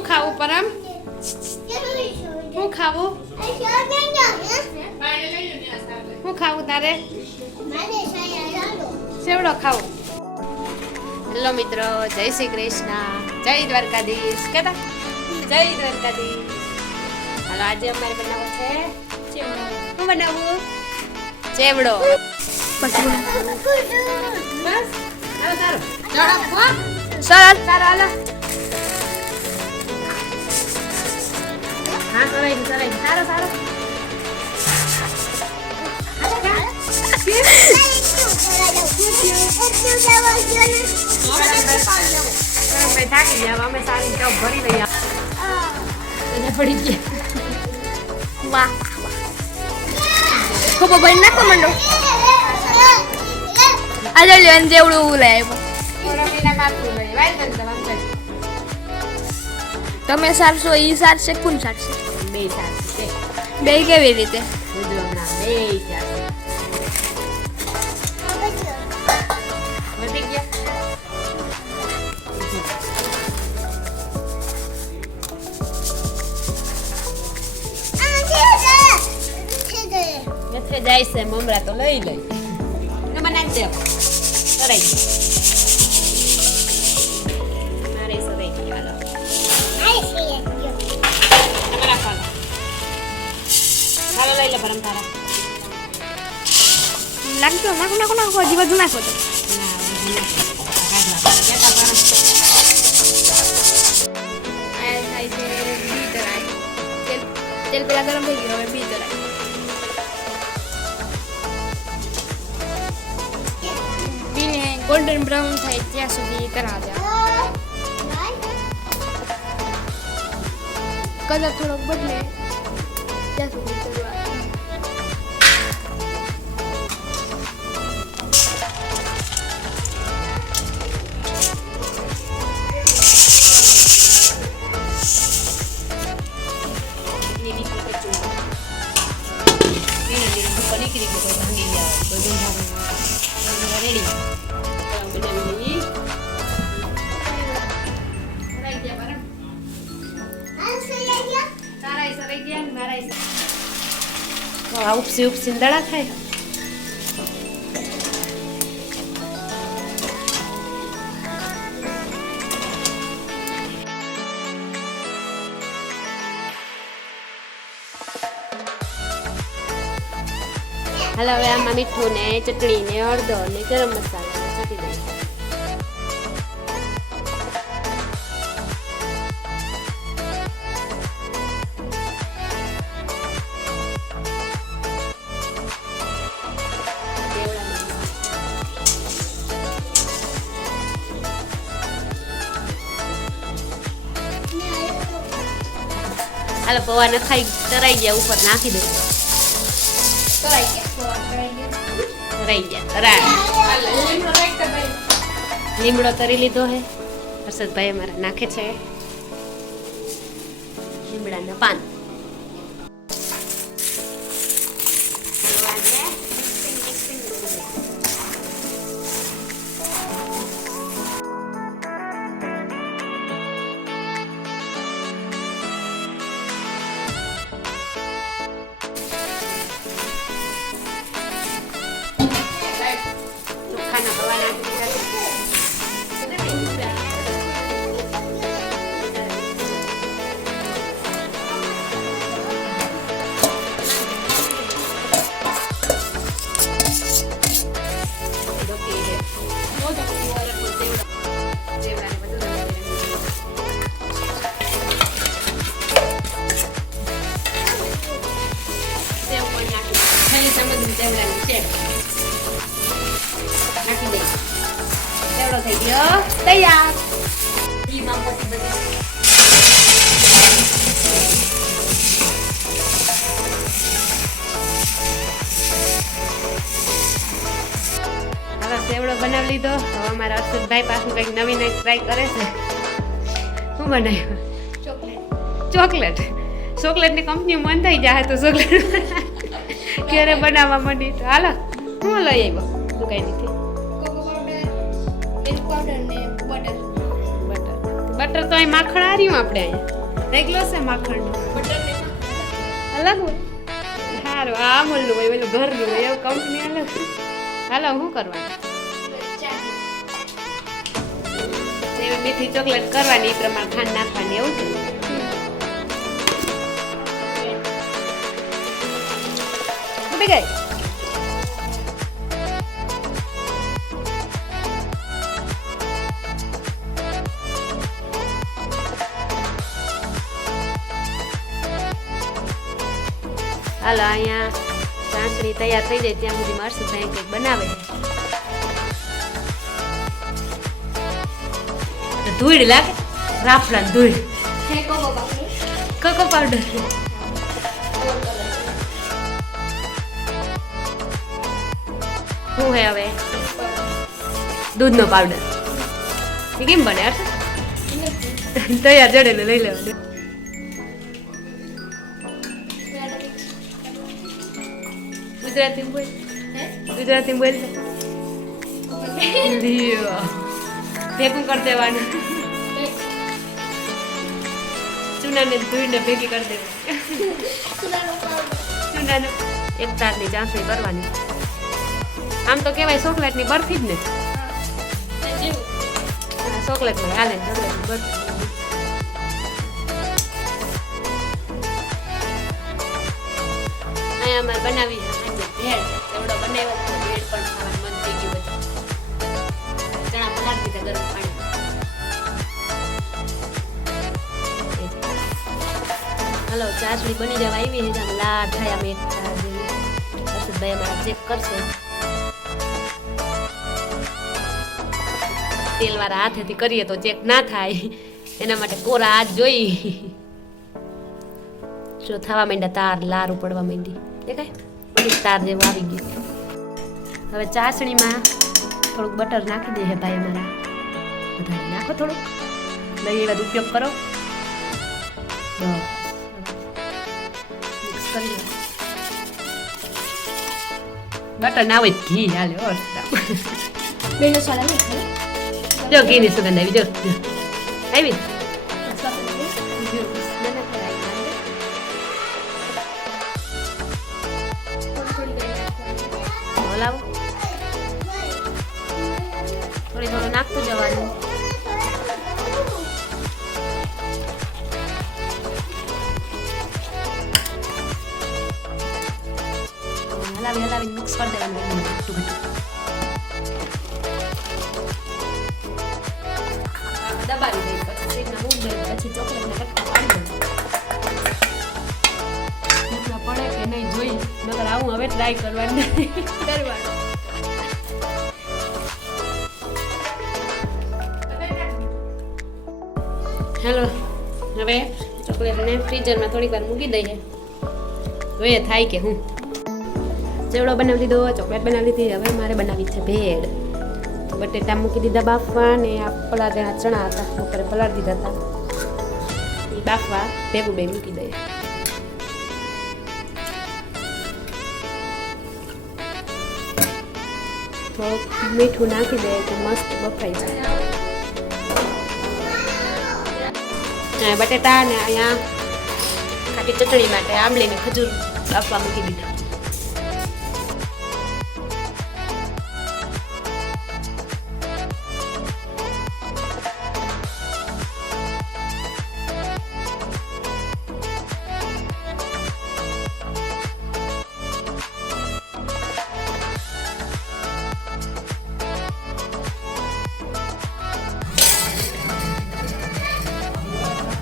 હું ખાવું પરમ હું ખાવું હું ખાવું તારે સેવડો ખાવું હેલો મિત્રો જય શ્રી કૃષ્ણ જય દ્વારકાધીશ કેતા જય દ્વારકાધીશ હાલો આજે અમારે બનાવો છે ચેવડો શું બનાવવું ચેવડો પછી બસ હાલો સારું સરસ સારું હાલો હા સરાઈ સારો સારો થાકી ગયા અમે સારી ટપ ભરી રહ્યા પડી ગયા વાહ ખૂબ બની નાખો મંડો આજે લેવન જેવડું લે તમે સારશો ઈ સારશે કોણ સારશે બે સારશે બે કેવી રીતે બે જાય છે મમરા તો લઈ લઈ બનાવી દે સરાઈ મારે સરાઈ ચાલો ચાલો લઈ લે પરમ તારા લાગતો નાખો હજી બધું નાખો તો તેલ પેલા ગરમ થઈ ગયું હવે બી તરાય બીને ગોલ્ડન બ્રાઉન થાય ત્યાં સુધી કરાવે કલર થોડોક બદલે ત્યાં સુધી કરવા ઉપસી ઉપસી દડા થાય હાલ હવે આમાં મીઠું ને ચટણી ને હળદર ને ગરમ મસાલા છાંટી દઈએ હાલો પૌવા નખાઈ તરાઈ ગયા ઉપર નાખી દે લીમડો તરી લીધો હે હર્ષદભાઈ અમારા નાખે છે લીમડાના પાન થઈ ગયો તૈયાર સેવડો બનાવી લીધો હવે અમારા હર્ષદભાઈ પાછું કંઈક નવી ટ્રાય કરે છે શું બનાવ્યું ચોકલેટની કંપની મન થઈ જાય તો ચોકલેટ ક્યારે બનાવવા માંડી તો હાલો હું લઈ આવ્યો દુકાનેથી બટર તો અહીં માખણ આ રહ્યું આપણે અહીંયા રેગ્યુલર છે માખણ અલગ હોય સારું આ અમૂલનું હોય પેલું ઘરનું હોય એવું કંપની અલગ હાલો શું કરવાનું એવી મીઠી ચોકલેટ કરવાની એ પ્રમાણે ખાંડ નાખવાની એવું છે ગઈ હાલો અહીંયા ચાસણી તૈયાર થઈ જાય ત્યાં સુધી મારશું ત્યાં કંઈક બનાવે ધૂળ લાગે રાફડા ધૂળ કોકો પાવડર શું હે હવે દૂધનો પાવડર એ કેમ બને હશે તૈયાર જડેલું લઈ લેવાનું ગુજરાતી બોલ ગુજરાતી બોલ ભેગું કરી દેવાનું ચૂનાને ધોઈને ભેગી કરી દેવાની ચૂનાનો એક તારની ચાસણી કરવાની આમ તો કહેવાય ચોકલેટની બરફી જ ને ચોકલેટમાં હાલે ને ચોકલેટની બરફી અહીંયા અમારે બનાવી ભેળ એવડો બનાવ્યો તો ભેળ પણ ખાવાનું મન થઈ ગયું બધું ચણા પલાળી દીધા ગરમ પાણી હલો ચાસણી બની જવા આવી છે આમ લાડ થાય આમ એક હર્ષદભાઈ અમારા ચેક કરશે તેલવાળા હાથેથી કરીએ તો ચેક ના થાય એના માટે કોરા હાથ જોઈ જો થવા માંડ્યા તાર લારું પડવા માંડી દેખાય બધી તાર જેવું આવી ગયું હવે ચાસણીમાં થોડુંક બટર નાખી દે ભાઈ અમારા વધારે નાખો થોડુંક લઈ એવા ઉપયોગ કરો મિક્સ કરી બટર ના હોય ઘી હાલે જો ઘીની સુગંધ આવી જો આવી લાવો થોડી થોડું નાખતું જવાનું હલાવી હલાવી મિક્સ કરી દેવાનું ઘટું ઘટું દબાવી દઈ પછી સીટના મૂક દઈ પછી ચોકલેટના કટકા પાડી દઈ પડે કે નહીં જોઈ નકર આવું હવે ટ્રાય કરવાનું હેલો હવે ચોકલેટને ફ્રીઝરમાં થોડીક વાર મૂકી દઈએ જોઈએ થાય કે હું ચેવડો બનાવી દીધો ચોકલેટ બનાવી દીધી હવે મારે બનાવી છે ભેળ બટેટા મૂકી દીધા બાફવા ને આ પલાળેલા ચણા હતા ઉપર પલાળી દીધા હતા એ બાફવા ભેગું બે મૂકી દઈએ થોડુંક મીઠું નાખી દઈએ તો મસ્ત બફાઈ જાય બટેટા ને અહીંયા ખાટી ચટણી માટે આંબલી ને ખજૂર બાફવા મૂકી દીધા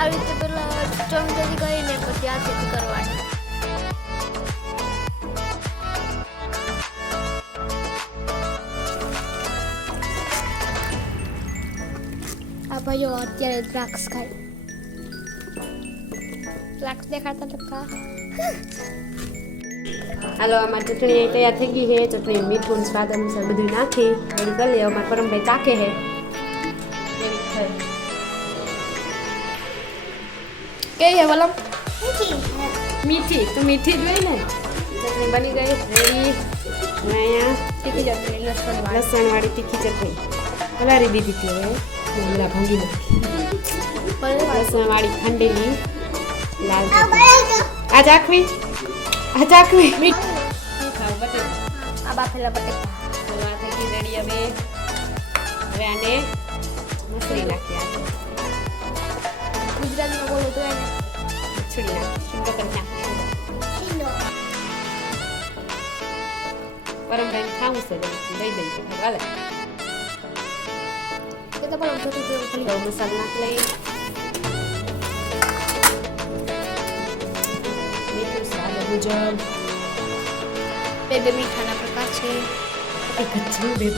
આવી રીતે પેલા ચમચી કરીને પછી હાથેથી કરવાનું આ ભાઈઓ અત્યારે દ્રાક્ષ ખાય દ્રાક્ષ દેખાતા ટકા હાલો અમારી ચટણી તૈયાર થઈ ગઈ છે ચટણી મીઠું સ્વાદ અનુસાર બધું નાખી રેડી કરી લે અમારા પરમભાઈ ચાખે છે કે હે વલમ મીઠી તો મીઠી જ હોય ને ચટણી બની ગઈ રેડી અહીંયા તીખી ચટણી લસણવાળી તીખી ચટણી પલાળી દીધી હતી હવે બધા ભાંગી નાખી ભલે લસણવાળી ખાંડેલી લાલ આ ચાખવી ખાવ બટેટા આ બાફેલા બટેકા તો આ થઈ ગઈ રેડી હવે આને મસળી નાખી આપણે ગુજરાતીમાં બોલો તો એને મસળી નાખી શીંગો કરી નાખી પરમભાઈને ખાવું છે દઈ દઈએ હાલે એ તો બોલો તો ખાલી તો મસાલો નાખી લઈએ મીઠું સ્વાદ મુજબ બે મીઠાના પ્રકાર છે એક જ બે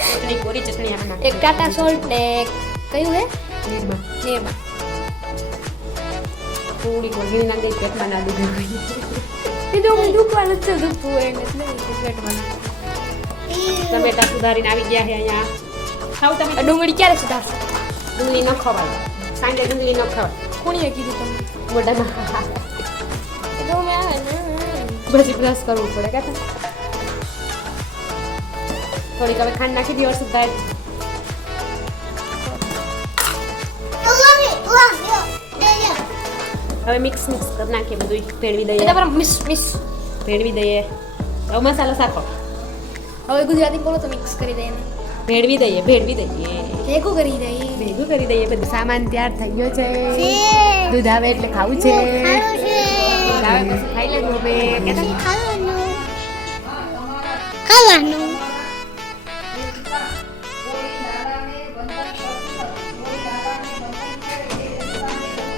ચટણી કોરી ચટણી આપણે એક ટાટા સોલ્ટ ને એક કયું હે નીરમાં નેમા થોડી કોરી નાખી પેટમાં ના દીધું એ તો હું દુખવાનું છે દુખવું એને એટલે પેટમાં ટમેટા સુધારીને આવી ગયા છે અહીંયા ખાવ તમે ડુંગળી ક્યારે સુધારશે ડુંગળી ન ખવાય સાંજે ડુંગળી ન ખવાય કોણીએ કીધું તમને મોઢામાં એ તો મેં આવે ને પછી બ્રશ કરવું પડે કે થોડીક હવે ખાંડ નાખી દઈએ સુધાર હવે મિક્સ કરી નાખીએ બધું ભેળવી એ દઈએ તો પણ મિસ ભેળવી દઈએ હવે મસાલો સાખો હવે ગુજરાતી બોલો તો મિક્સ કરી દે એને ભેળવી દઈએ ભેગું કરી દે ભેગું કરી દઈએ બધું સામાન તૈયાર થઈ ગયો છે દૂધ આવે એટલે ખાવું છે દૂધ આવે પછી ખાઈ લેવું હવે કેતા ખાવાનું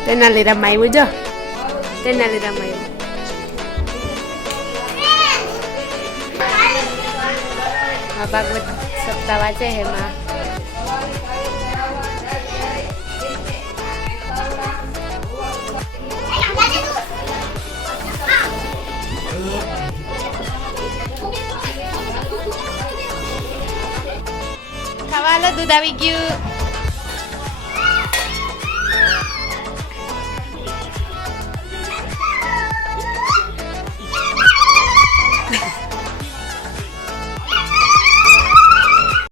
તેના લીધે આવ્યું જો તેના લીધે આવ્યું આ ભાગવત સપ્તાહ વાંચે છે એમાં ખાવા દૂધ આવી ગયું